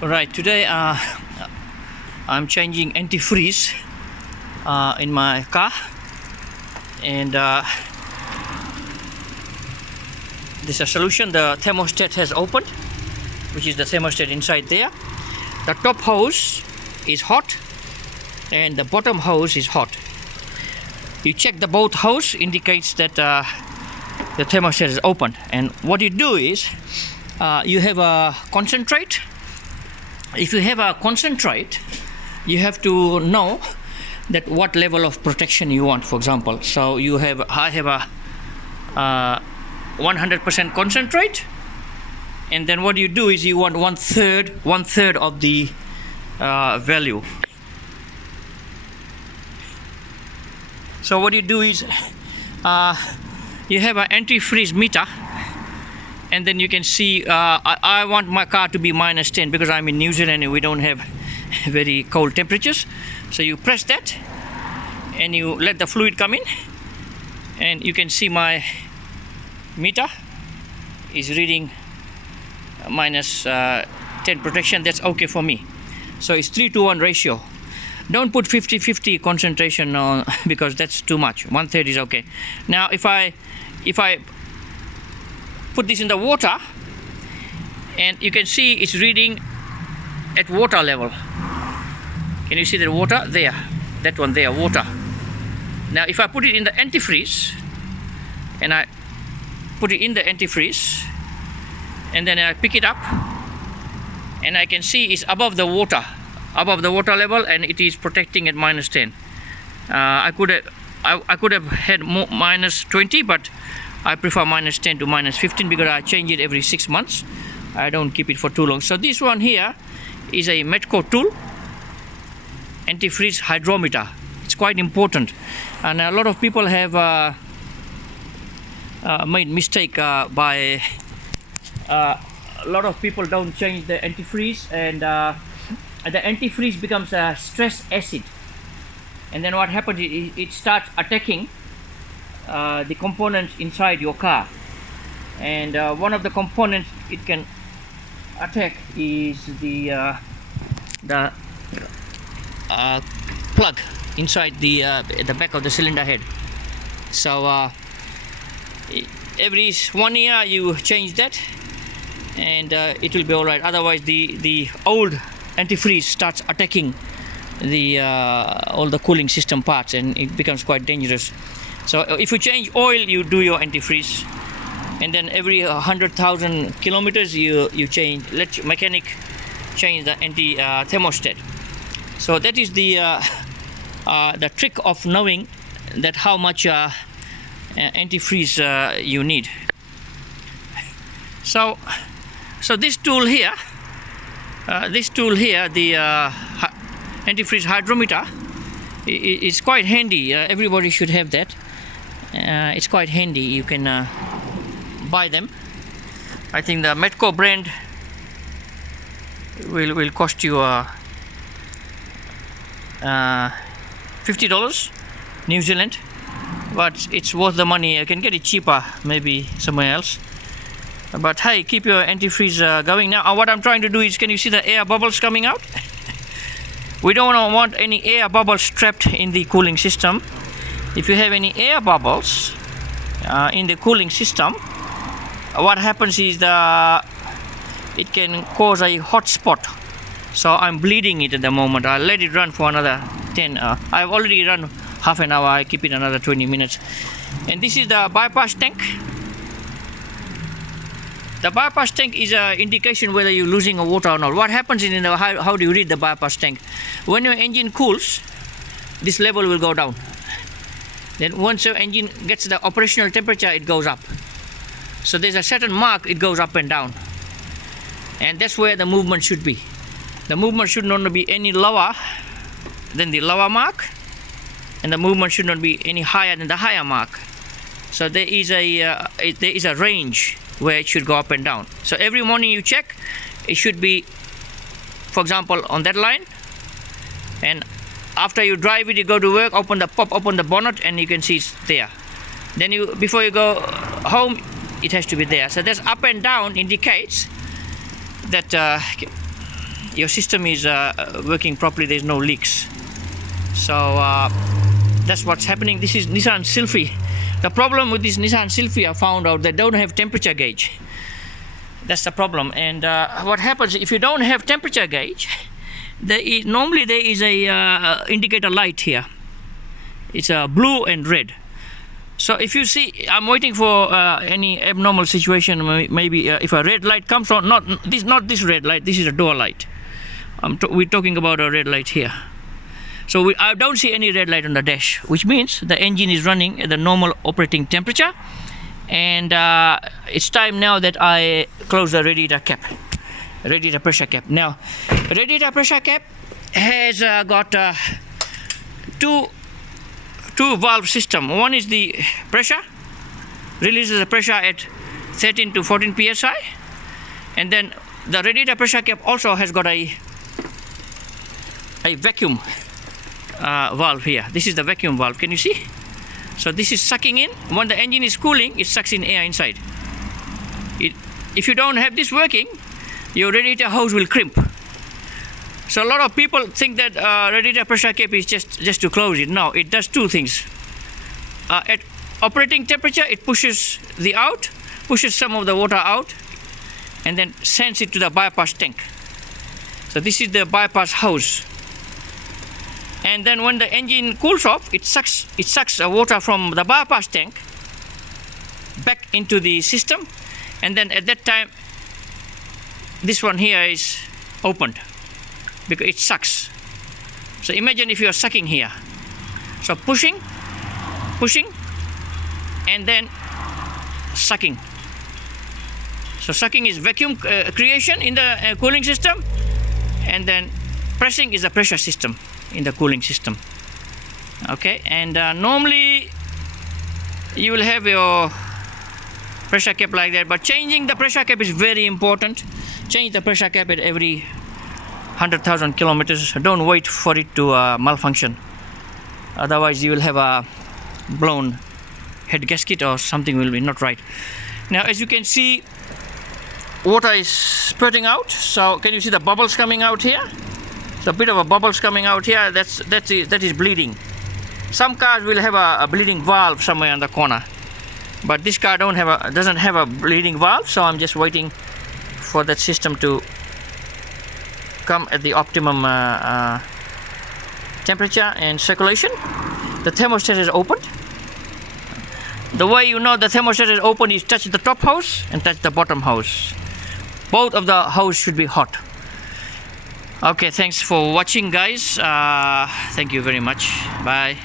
Right, today I'm changing antifreeze in my car, and this is a solution. The thermostat has opened, which is the thermostat inside there. The top hose is hot and the bottom hose is hot. You check the both hose, indicates that the thermostat is open, and what you do is you have a concentrate. If you have a concentrate, you have to know that what level of protection you want. For example, so I have a 100% concentrate, and then what you do is you want one third of the value. So what you do is you have an antifreeze meter, and then you can see I want my car to be -10 because I'm in New Zealand and we don't have very cold temperatures. So you press that and you let the fluid come in, and you can see my meter is reading -10 protection. That's okay for me. So it's 3:1 ratio. Don't put 50-50 concentration on because that's too much. 1/3 is okay. Now if I put this in the water, and you can see it's reading at water level. Can you see the water there? That one there, water. Now if I put it in the antifreeze, and I put it in the antifreeze, and then I pick it up, and I can see it's above the water level, and it is protecting at -10. I could have had -20, but I prefer -10 to -15 because I change it every 6 months. I don't keep it for too long. So this one here is a Metco tool, antifreeze hydrometer. It's quite important, and a lot of people have made mistake by a lot of people don't change the antifreeze, and the antifreeze becomes a stress acid, and then what happens is it starts attacking the components inside your car. And one of the components it can attack is the plug inside the back of the cylinder head. So every 1 year you change that, and it will be all right. Otherwise the old antifreeze starts attacking all the cooling system parts, and it becomes quite dangerous. So if you change oil, you do your antifreeze, and then every 100,000 kilometers you change. Let your mechanic change the thermostat. So that is the trick of knowing that how much antifreeze you need. So this tool here, the antifreeze hydrometer, is quite handy. Everybody should have that. It's quite handy. You can buy them. I think the Metco brand will cost you $50 New Zealand, but it's worth the money. You can get it cheaper maybe somewhere else. But hey, keep your antifreeze going. Now what I'm trying to do is, can you see the air bubbles coming out? We don't want any air bubbles trapped in the cooling system. If you have any air bubbles in the cooling system, what happens is it can cause a hot spot. So I'm bleeding it at the moment. I'll let it run for another 10. I've already run half an hour. I keep it another 20 minutes. And this is the bypass tank. The bypass tank is an indication whether you're losing water or not. What happens in how do you read the bypass tank? When your engine cools, this level will go down. Then once your engine gets the operational temperature, it goes up. So there's a certain mark, it goes up and down. And that's where the movement should be. The movement should not be any lower than the lower mark, and the movement should not be any higher than the higher mark. So there is a range where it should go up and down. So every morning you check, it should be, for example, on that line, and after you drive it, you go to work, open the bonnet, and you can see it's there. Then before you go home, it has to be there. So this up and down indicates that your system is working properly, there's no leaks. So that's what's happening. This is Nissan Sylphy. The problem with this Nissan Sylphy, I found out, they don't have temperature gauge. That's the problem. And what happens if you don't have temperature gauge, normally there is a indicator light here. It's blue and red. So if you see, I'm waiting for any abnormal situation. Maybe if a red light comes on, not this red light, this is a door light. We're talking about a red light here. So I don't see any red light on the dash, which means the engine is running at the normal operating temperature. And it's time now that I close the radiator cap, radiator pressure cap. Now, radiator pressure cap has got two valve system. One is the pressure, releases the pressure at 13 to 14 psi, and then the radiator pressure cap also has got a vacuum valve here. This is the vacuum valve. Can you see? So this is sucking in. When the engine is cooling, it sucks in air inside. If you don't have this working, your radiator hose will crimp. So a lot of people think that radiator pressure cap is just to close it. No, it does two things. At operating temperature, it pushes some of the water out, and then sends it to the bypass tank. So this is the bypass hose. And then when the engine cools off, it sucks water from the bypass tank back into the system, and then at that time, this one here is opened because it sucks. So imagine if you are sucking here. So pushing, and then sucking. So sucking is vacuum creation in the cooling system, and then pressing is the pressure system in the cooling system. Okay, and normally you will have your pressure cap like that, but changing the pressure cap is very important. Change the pressure cap at every 100,000 kilometers. Don't wait for it to malfunction, otherwise you will have a blown head gasket or something will be not right. Now as you can see, water is spurting out. So can you see the bubbles coming out here? So a bit of a bubbles coming out here. That is bleeding. Some cars will have a bleeding valve somewhere in the corner, but this car doesn't have a bleeding valve. So I'm just waiting for that system to come at the optimum temperature and circulation. The thermostat is opened. The way you know the thermostat is open is touch the top hose and touch the bottom hose. Both of the hose should be hot. Okay, thanks for watching, guys. Thank you very much. Bye.